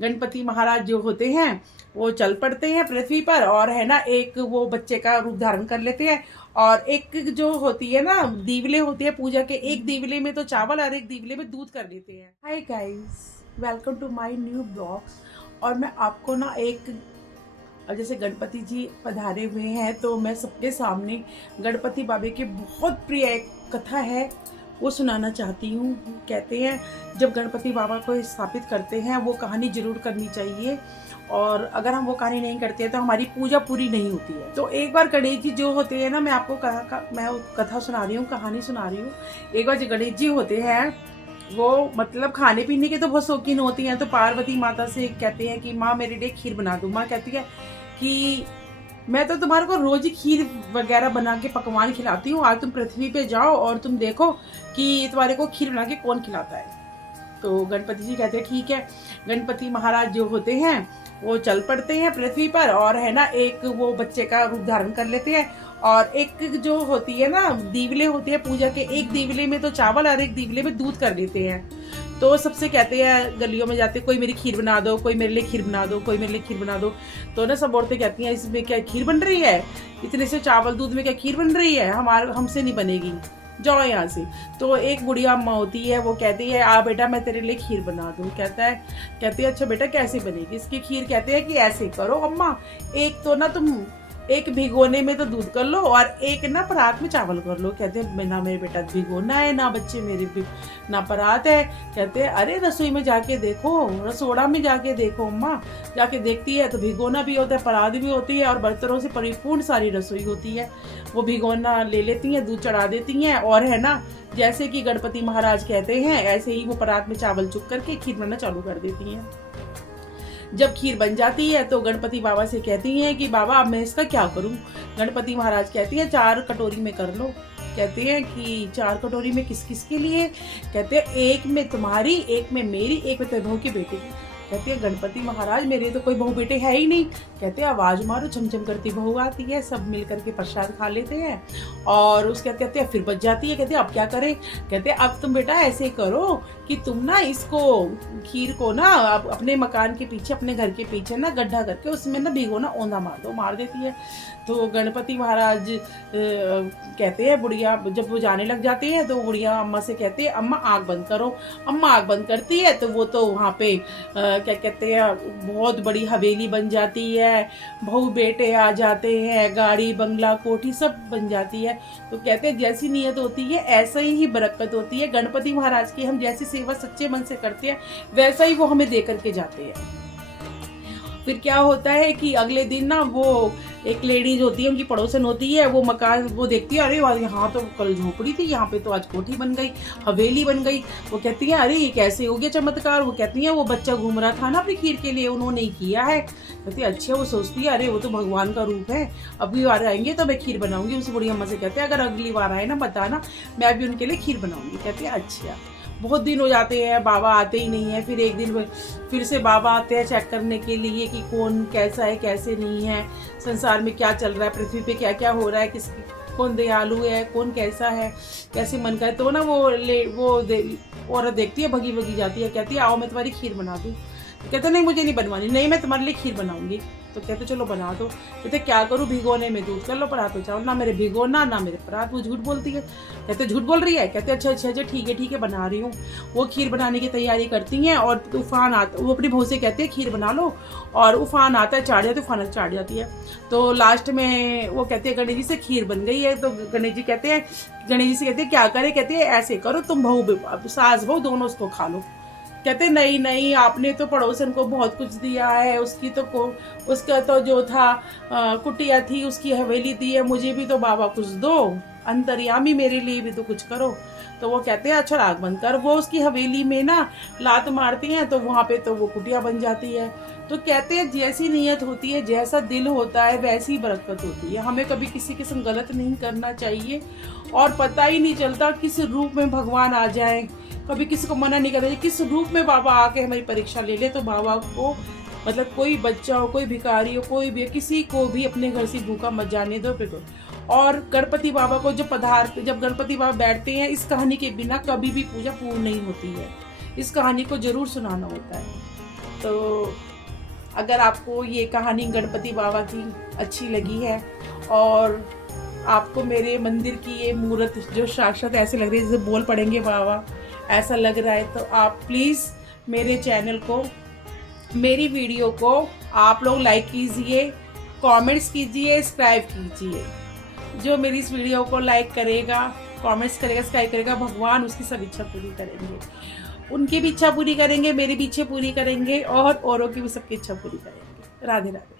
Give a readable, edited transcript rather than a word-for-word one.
गणपति महाराज जो होते हैं वो चल पड़ते हैं पृथ्वी पर, और है ना एक वो बच्चे का रूप धारण कर लेते हैं। और एक जो होती है ना दीवले होती है पूजा के, एक दीवले में तो चावल और एक दीवले में दूध कर लेते हैं। Hi guys, welcome to my new blog. और मैं आपको ना एक, जैसे गणपति जी पधारे हुए हैं तो मैं सबके सामने गणपति बाबा की बहुत प्रिय एक कथा है वो सुनाना चाहती हूँ। कहते हैं जब गणपति बाबा को स्थापित करते हैं वो कहानी जरूर करनी चाहिए, और अगर हम वो कहानी नहीं करते हैं तो हमारी पूजा पूरी नहीं होती है। तो एक बार गणेश जी जो होते हैं ना, मैं आपको मैं कथा सुना रही हूँ, कहानी सुना रही हूँ। एक बार जो गणेश जी होते हैं वो मतलब खाने पीने के तो बहुत शौकीन होती हैं, तो पार्वती माता से कहते हैं कि माँ मेरे लिए खीर बना दो। माँ कहती है कि मैं तो तुम्हारे को रोज ही खीर वगैरह बना के पकवान खिलाती हूँ, आज तुम पृथ्वी पे जाओ और तुम देखो कि तुम्हारे को खीर बना के कौन खिलाता है। तो गणपति जी कहते हैं ठीक है। गणपति महाराज जो होते हैं वो चल पड़ते हैं पृथ्वी पर, और है ना एक वो बच्चे का रूप धारण कर लेते हैं। और एक जो होती है ना दीवले होती है पूजा के, एक दीवले में तो चावल और एक दीवले में दूध कर देते हैं। तो सबसे कहते हैं गलियों में जाते, कोई मेरी खीर बना दो, कोई मेरे लिए खीर बना दो, कोई मेरे लिए खीर बना दो। तो ना सब औरतें कहती हैं इसमें क्या खीर बन रही है, इतने से चावल दूध में क्या खीर बन रही है, हमसे नहीं बनेगी, जाओ यहाँ से। तो एक बुढ़िया अम्मा होती है वो कहती है आ बेटा मैं तेरे लिए खीर बना दूँ। कहती है अच्छा बेटा कैसे बनेगी इसकी खीर। कहते हैं कि ऐसे करो अम्मा, एक तो ना तुम एक भिगोने में तो दूध कर लो और एक ना परात में चावल कर लो। कहते हैं ना मेरे बेटा भिगोना है, ना बच्चे मेरे ना परात है। कहते हैं अरे रसोई में जाके देखो, रसोड़ा में जाके देखो अम्मा। जाके देखती है तो भिगोना भी होता है, परात भी होती है और बर्तनों से परिपूर्ण सारी रसोई होती है। वो भिगोना ले लेती हैं, दूध चढ़ा देती हैं, और है ना जैसे कि गणपति महाराज कहते हैं ऐसे ही वो परात में चावल चुक करके खीर बनना चालू कर देती हैं। जब खीर बन जाती है तो गणपति बाबा से कहती हैं कि बाबा अब मैं इसका क्या करूं। गणपति महाराज कहती हैं 4 कटोरी में कर लो। कहते हैं कि 4 कटोरी में किस किस के लिए। कहते हैं एक में तुम्हारी, एक में मेरी, एक में तेरे बहू की बेटी की। कहती है गणपति महाराज मेरे तो कोई बहू बेटे है ही नहीं। कहते हैं आवाज मारो, छमछम करती बहू आती है, सब मिल करके प्रसाद खा लेते हैं और उसके कहते हैं फिर बच जाती है। कहते हैं अब क्या करें। कहते हैं अब तुम बेटा ऐसे करो कि तुम ना इसको खीर को ना अपने मकान के पीछे, अपने घर के पीछे ना गड्ढा करके उसमें ना भिगो ना औंधा मार दो। मार देती है। तो गणपति महाराज कहते हैं बुढ़िया, जब वो जाने लग जाते हैं तो बुढ़िया अम्मा से कहते हैं अम्मा आग बंद करो। अम्मा आग बंद करती है तो वो तो वहाँ पे क्या कहते हैं बहुत बड़ी हवेली बन जाती है, बहू बेटे आ जाते हैं, गाड़ी बंगला कोठी सब बन जाती है। तो कहते हैं जैसी नीयत होती है ऐसा ही बरकत होती है। गणपति महाराज की हम जैसी सेवा सच्चे मन से करते हैं वैसा ही वो हमें दे करके जाते हैं। फिर क्या होता है कि अगले दिन ना वो एक लेडीज होती है, उनकी पड़ोसन होती है, वो मकान वो देखती है, अरे यहाँ तो कल झोपड़ी थी, यहाँ पे तो आज कोठी बन गई, हवेली बन गई। वो कहती है अरे ये कैसे हो गया चमत्कार। वो कहती है वो बच्चा घूम रहा था ना अपनी खीर के लिए, उन्होंने ही किया है। कहती है अच्छा। वो सोचती है अरे वो तो भगवान का रूप है, अगली बार आएंगे तो मैं खीर बनाऊंगी। उनसे बड़ी अम्मा से कहते हैं अगर अगली बार आए ना बताना, मैं भी उनके लिए खीर बनाऊंगी। कहती है अच्छा। बहुत दिन हो जाते हैं, बाबा आते ही नहीं है। फिर एक दिन फिर से बाबा आते हैं चेक करने के लिए कि कौन कैसा है कैसे नहीं है, संसार में क्या चल रहा है, पृथ्वी पे क्या क्या हो रहा है, कौन दयालु है, कौन कैसा है, कैसे मन का है। तो ना वो औरत देखती है, भगी भगी जाती है, कहती है आओ मैं तुम्हारी खीर बना दूँ। कहते नहीं मुझे नहीं बनवानी, नहीं मैं तुम्हारे लिए खीर बनाऊंगी। तो कहते चलो बना दो। कहते क्या करूँ, भिगोने में दूध कर लो, परात में चावल, ना मेरे भिगोना ना मेरे परात। वो झूठ बोलती है। कहते झूठ बोल रही है। कहते अच्छा अच्छा अच्छा ठीक है बना रही हूँ। वो खीर बनाने की तैयारी करती हैं और तूफान आता, वो अपनी बहू से कहती है खीर बना लो, और उफान आता है, चाट जाती है, तूफान चाट जाती है। तो लास्ट में वो कहते हैं गणेश जी से खीर बन गई है। तो गणेश जी से कहते हैं क्या करे। कहते हैं ऐसे करो तुम बहू सास बहू दोनों उसको खा लो। कहते नहीं आपने तो पड़ोसन को बहुत कुछ दिया है, उसका तो जो था कुटिया थी उसकी हवेली दी है, मुझे भी तो बाबा कुछ दो, अंतर्यामी मेरे लिए भी तो कुछ करो। तो वो कहते हैं अच्छा आग बंद कर। वो उसकी हवेली में ना लात मारती हैं तो वहाँ पे तो वो कुटिया बन जाती है। तो कहते हैं जैसी नीयत होती है, जैसा दिल होता है वैसी बरकत होती है। हमें कभी किसी के संग गलत नहीं करना चाहिए, और पता ही नहीं चलता किस रूप में भगवान आ जाए। कभी किसी को मना नहीं करना चाहिए, किस रूप में बाबा आके हमारी परीक्षा ले ले। तो बाबा को मतलब कोई बच्चा हो, कोई भिखारी हो, कोई भी, किसी को भी अपने घर से भूखा मत जाने दो। और गणपति बाबा को जब गणपति बाबा बैठते हैं, इस कहानी के बिना कभी भी पूजा पूर्ण नहीं होती है। इस कहानी को जरूर सुनाना होता है। तो अगर आपको ये कहानी गणपति बाबा की अच्छी लगी है और आपको मेरे मंदिर की ये मूर्त जो साक्षात ऐसे लग रही है जैसे बोल पड़ेंगे बाबा, ऐसा लग रहा है, तो आप प्लीज़ मेरे चैनल को, मेरी वीडियो को आप लोग लाइक कीजिए, कमेंट्स कीजिए, सब्सक्राइब कीजिए। जो मेरी इस वीडियो को लाइक करेगा, कमेंट्स करेगा, सब्सक्राइब करेगा, भगवान उसकी सब इच्छा पूरी करेंगे। उनकी भी इच्छा पूरी करेंगे, मेरी भी इच्छा पूरी करेंगे और औरों की भी सबकी इच्छा पूरी करेंगे। राधे राधे।